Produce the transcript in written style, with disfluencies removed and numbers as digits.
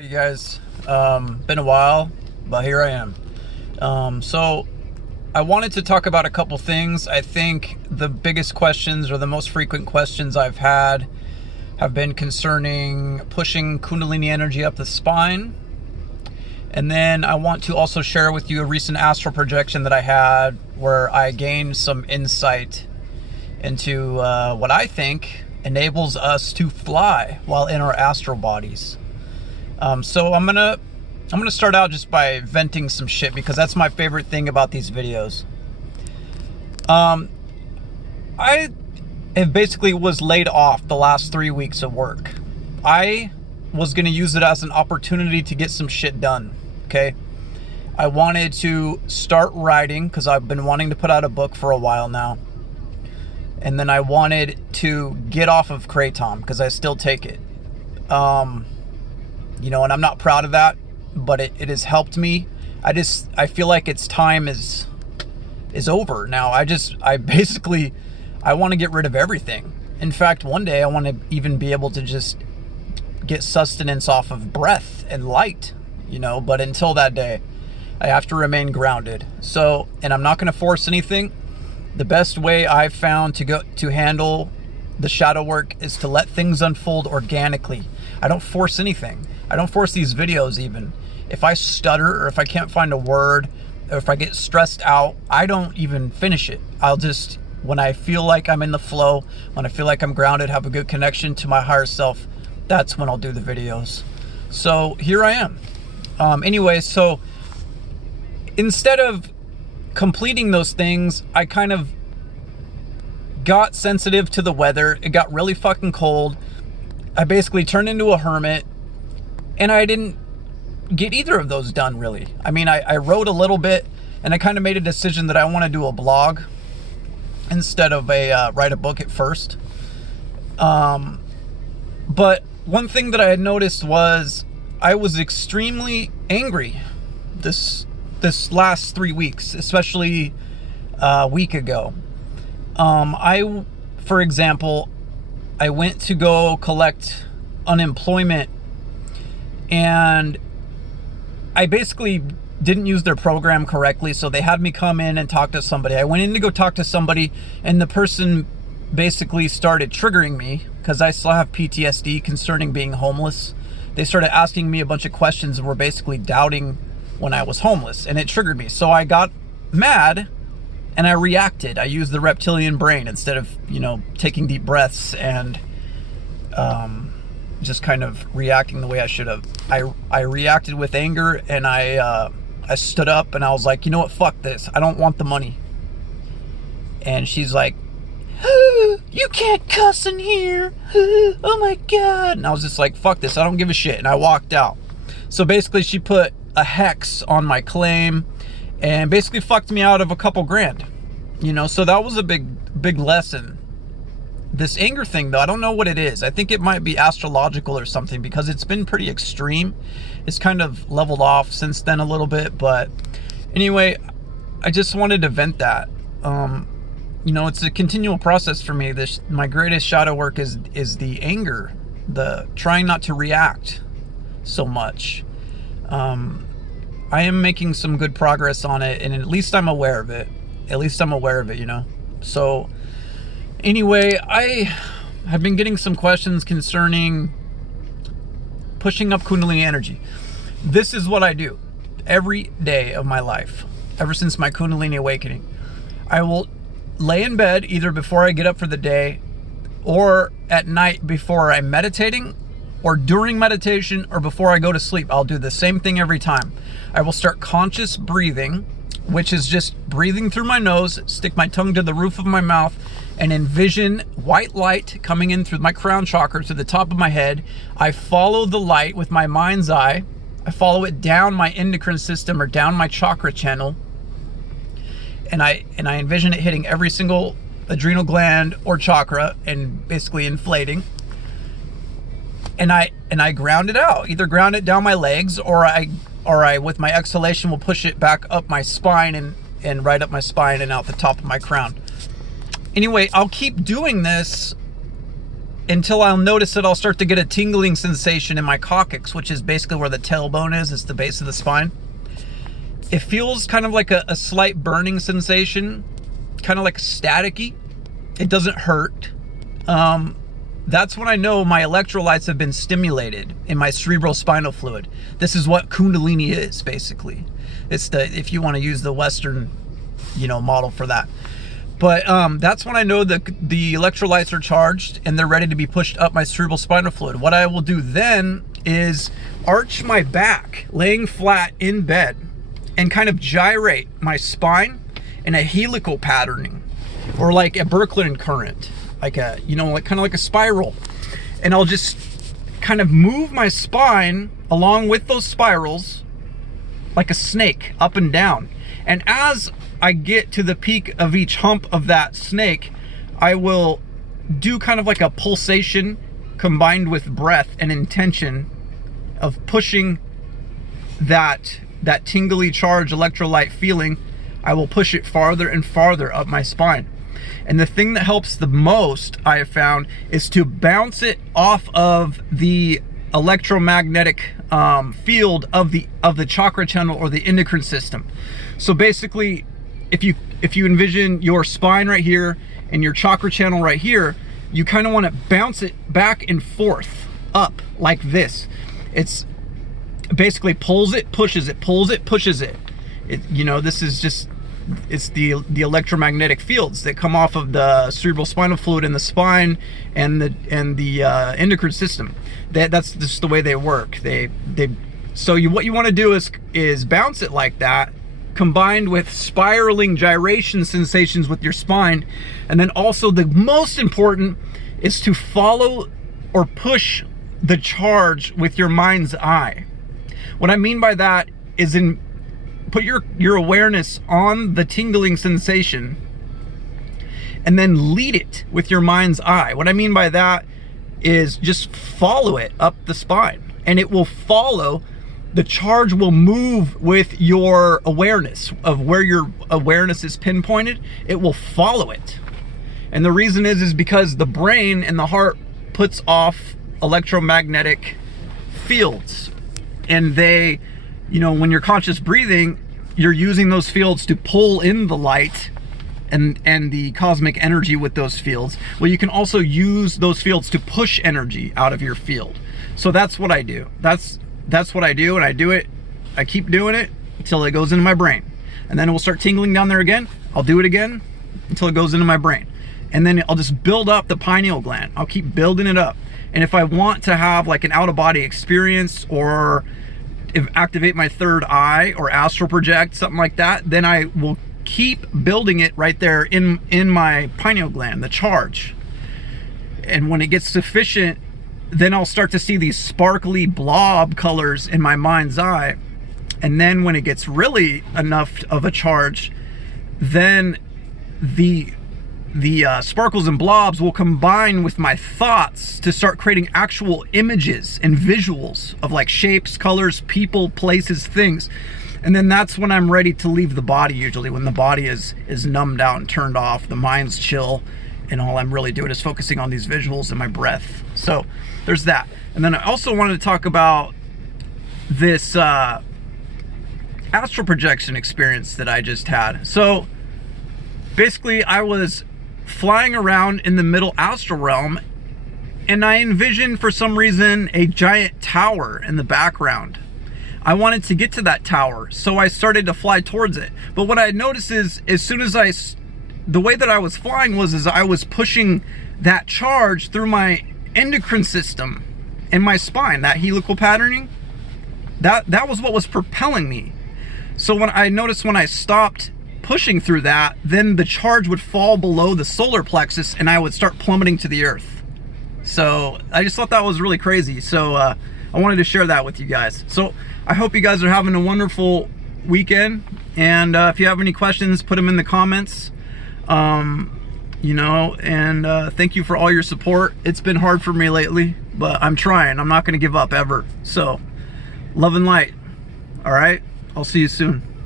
You guys, been a while, but here I am. So I wanted to talk about a couple things. I think the biggest questions or the most frequent questions I've had have been concerning pushing kundalini energy up the spine. And then I want to also share with you a recent astral projection that I had where I gained some insight into what I think enables us to fly while in our astral bodies. So I'm gonna start out just by venting some shit because that's my favorite thing about these videos. I have basically was laid off the last 3 weeks of work. I was gonna use it as an opportunity to get some shit done. Okay, I wanted to start writing because I've been wanting to put out a book for a while now, and then I wanted to get off of Kratom because I still take it. You know, and I'm not proud of that, but it has helped me. I feel like its time is over now. I want to get rid of everything. In fact, one day I want to even be able to just get sustenance off of breath and light, you know, but until that day, I have to remain grounded. So, and I'm not going to force anything. The best way I've found to handle the shadow work is to let things unfold organically. I don't force anything. I don't force these videos even. If I stutter or if I can't find a word or if I get stressed out, I don't even finish it. I'll just, when I feel like I'm in the flow, when I feel like I'm grounded, have a good connection to my higher self, that's when I'll do the videos. So here I am. Anyway, so instead of completing those things, I kind of got sensitive to the weather. It got really fucking cold. I basically turned into a hermit, and I didn't get either of those done, really. I mean, I wrote a little bit, and I kind of made a decision that I want to do a blog instead of write a book at first. But one thing that I had noticed was I was extremely angry this last 3 weeks, especially a week ago. For example, I went to go collect unemployment, and I basically didn't use their program correctly, so they had me come in and talk to somebody. I went in to go talk to somebody, and the person basically started triggering me because I still have PTSD concerning being homeless. They started asking me a bunch of questions and were basically doubting when I was homeless, and it triggered me. So I got mad and I reacted. I used the reptilian brain instead of, you know, taking deep breaths and just kind of reacting the way I should have. I reacted with anger, and I stood up and I was like, you know what, fuck this. I don't want the money. And she's like, you can't cuss in here. Oh my God. And I was just like, fuck this. I don't give a shit. And I walked out. So basically she put a hex on my claim and basically fucked me out of a couple grand, you know. So that was a big lesson. This anger thing, though, I don't know what it is. I think it might be astrological or something because it's been pretty extreme. It's kind of leveled off since then a little bit, but anyway, I just wanted to vent that. You know, it's a continual process for me. My greatest shadow work is the anger, the trying not to react so much. I am making some good progress on it, and at least I'm aware of it. At least I'm aware of it, you know. So anyway, I have been getting some questions concerning pushing up kundalini energy. This is what I do every day of my life, ever since my kundalini awakening. I will lay in bed either before I get up for the day or at night before I'm meditating or during meditation or before I go to sleep. I'll do the same thing every time. I will start conscious breathing, which is just breathing through my nose, stick my tongue to the roof of my mouth, and envision white light coming in through my crown chakra to the top of my head. I follow the light with my mind's eye. I follow it down my endocrine system or down my chakra channel. And I envision it hitting every single adrenal gland or chakra and basically inflating. And I ground it out. Either ground it down my legs or I with my exhalation will push it back up my spine and right up my spine and out the top of my crown. Anyway, I'll keep doing this until I'll notice that I'll start to get a tingling sensation in my coccyx, which is basically where the tailbone is. It's the base of the spine. It feels kind of like a slight burning sensation, kind of like staticky. It doesn't hurt. That's when I know my electrolytes have been stimulated in my cerebral spinal fluid. This is what kundalini is, basically. It's the, if you want to use the Western, model for that. But that's when I know that the electrolytes are charged and they're ready to be pushed up my cerebral spinal fluid. What I will do then is arch my back, laying flat in bed, and kind of gyrate my spine in a helical patterning, or like a Birkeland current, like a, kind of like a spiral. And I'll just kind of move my spine along with those spirals like a snake, up and down. And as I get to the peak of each hump of that snake, I will do kind of like a pulsation combined with breath and intention of pushing that tingly charge electrolyte feeling. I will push it farther and farther up my spine. And the thing that helps the most, I have found, is to bounce it off of the electromagnetic field of the chakra channel or the endocrine system. So basically, if you envision your spine right here and your chakra channel right here, you kind of want to bounce it back and forth up like this. It's basically pulls it, pushes it, pulls it, pushes it. This is just, it's the electromagnetic fields that come off of the cerebral spinal fluid in the spine and the endocrine system. That's just the way they work. What you want to do is bounce it like that, combined with spiraling gyration sensations with your spine. And then also the most important is to follow or push the charge with your mind's eye. What I mean by that is put your awareness on the tingling sensation and then lead it with your mind's eye. What I mean by that is just follow it up the spine, and it will follow. The charge will move with your awareness of where your awareness is pinpointed. It will follow it. And the reason is because the brain and the heart puts off electromagnetic fields. And they, when you're conscious breathing, you're using those fields to pull in the light and the cosmic energy with those fields. Well, you can also use those fields to push energy out of your field. So that's what I do. That's what I do, and I keep doing it until it goes into my brain. And then it will start tingling down there again. I'll do it again until it goes into my brain. And then I'll just build up the pineal gland. I'll keep building it up. And if I want to have like an out-of-body experience, or activate my third eye, or astral project, something like that, then I will keep building it right there in my pineal gland, the charge. And when it gets sufficient, then I'll start to see these sparkly blob colors in my mind's eye. And then when it gets really enough of a charge, then the sparkles and blobs will combine with my thoughts to start creating actual images and visuals of like shapes, colors, people, places, things. And then that's when I'm ready to leave the body, usually when the body is numbed out and turned off, the mind's chill, and all I'm really doing is focusing on these visuals and my breath. So there's that. And then I also wanted to talk about this astral projection experience that I just had. So basically, I was flying around in the middle astral realm, and I envisioned for some reason a giant tower in the background. I wanted to get to that tower, so I started to fly towards it. But what I noticed is, as soon as the way that I was flying was I was pushing that charge through my endocrine system and my spine, that helical patterning, that was what was propelling me. So when I stopped pushing through that, then the charge would fall below the solar plexus and I would start plummeting to the earth. So I just thought that was really crazy. So I wanted to share that with you guys. So I hope you guys are having a wonderful weekend. And if you have any questions, put them in the comments. And thank you for all your support. It's been hard for me lately, but I'm trying. I'm not going to give up ever. So love and light. All right. I'll see you soon.